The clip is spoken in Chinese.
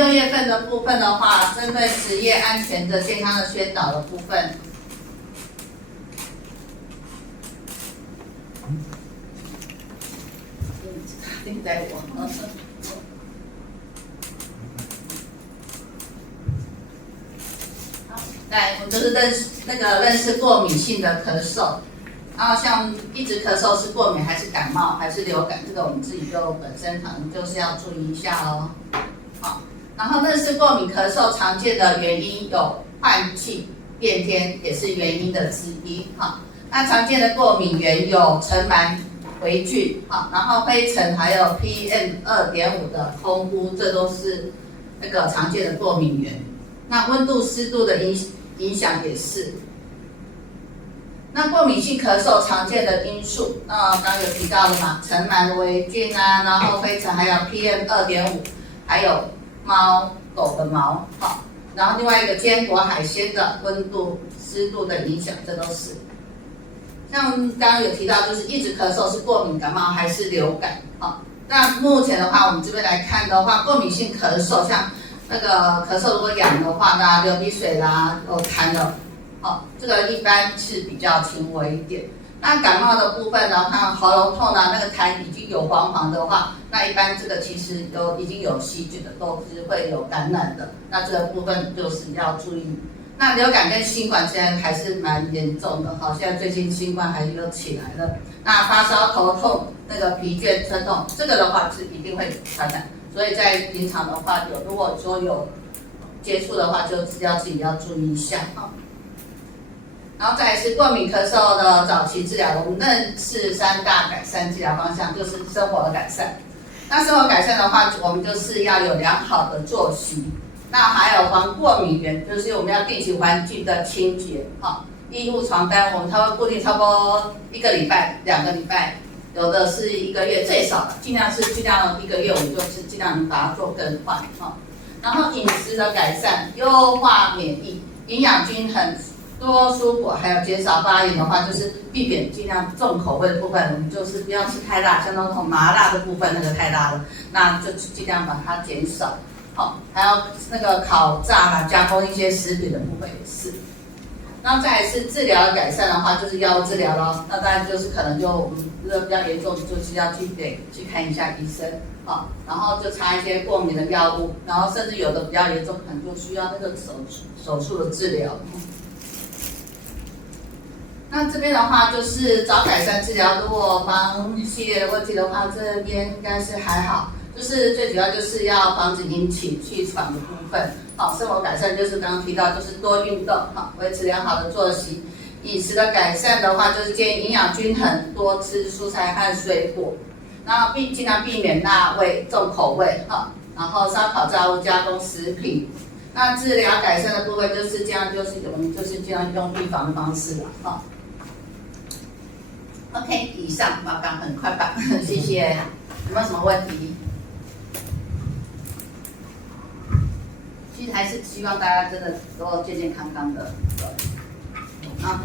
6月份的部分的话，针对职业安全的健康的宣导的部分。定在我。来，我们就是认识过敏性的咳嗽，然后像一直咳嗽是过敏还是感冒还是流感，这个我们自己就本身可能就是要注意一下咯。好，然后认识过敏咳嗽常见的原因有换气、变天，也是原因的之一。哈，那常见的过敏源有尘螨、霉菌，好，然后灰尘还有 PM2.5的空污，这都是那个常见的过敏源。那温度、湿度的影响也是。那过敏性咳嗽常见的因素，刚刚有提到了嘛，尘螨、霉菌啊，然后灰尘，还有 PM2.5，还有猫狗的毛，好，然后另外一个坚果、海鲜的温度、湿度的影响，这都是。像刚刚有提到，就是一直咳嗽是过敏感冒还是流感？好，那目前的话，我们这边来看的话，过敏性咳嗽，像那个咳嗽如果痒的话，那流鼻水啦、有痰的，哦，这个一般是比较轻微一点。那感冒的部分的话，喉咙痛啊，那个痰已经有黄的话，那一般这个其实已经有细菌的，都是会有感染的。那这个部分就是要注意。那流感跟新冠现在还是蛮严重的，好，现在最近新冠还又起来了。那发烧、头痛、那个疲倦、疼痛，这个的话是一定会传染。所以在平常的话，如果说有接触的话，就要自己要注意一下哈。然后再来是过敏咳嗽的早期治疗，我们认识3大改善治疗方向，就是生活的改善。那生活改善的话，我们就是要有良好的作息，那还有防过敏源，就是我们要定期环境的清洁哈。衣物、床单，我们它会固定差不多1个礼拜、2个礼拜。有的是1个月，最少的尽量1个月，我们就是尽量把它做更换哈。然后饮食的改善，优化免疫，营养均衡，多蔬果，还有减少发炎的话，就是避免尽量重口味的部分，我们就是不要吃太辣，像那种麻辣的部分那个太辣了，那就尽量把它减少。好，还有那个烤炸啊、加工一些食品的部分也是。然后再来是治疗的改善的话，就是药物治疗咯。那当然就是可能就比较严重，就是要去看一下医生，好，然后就擦一些过敏的药物，然后甚至有的比较严重，可能就需要那个手术的治疗。那这边的话就是找改善治疗，如果防系列的问题的话，这边应该是还好。就是最主要就是要防止引起气喘的部分，好，生活改善就是刚刚提到，就是多运动，好，维持良好的作息。饮食的改善的话，就是建议营养均衡，多吃蔬菜和水果，然后尽量避免辣味、重口味，哈，然后烧烤、炸物、加工食品。那治疗改善的部分就是这样，我们就是尽量用预防的方式了，哈。OK， 以上报告很快吧，谢谢。有没有什么问题？其实还是希望大家真的都健健康康的，啊。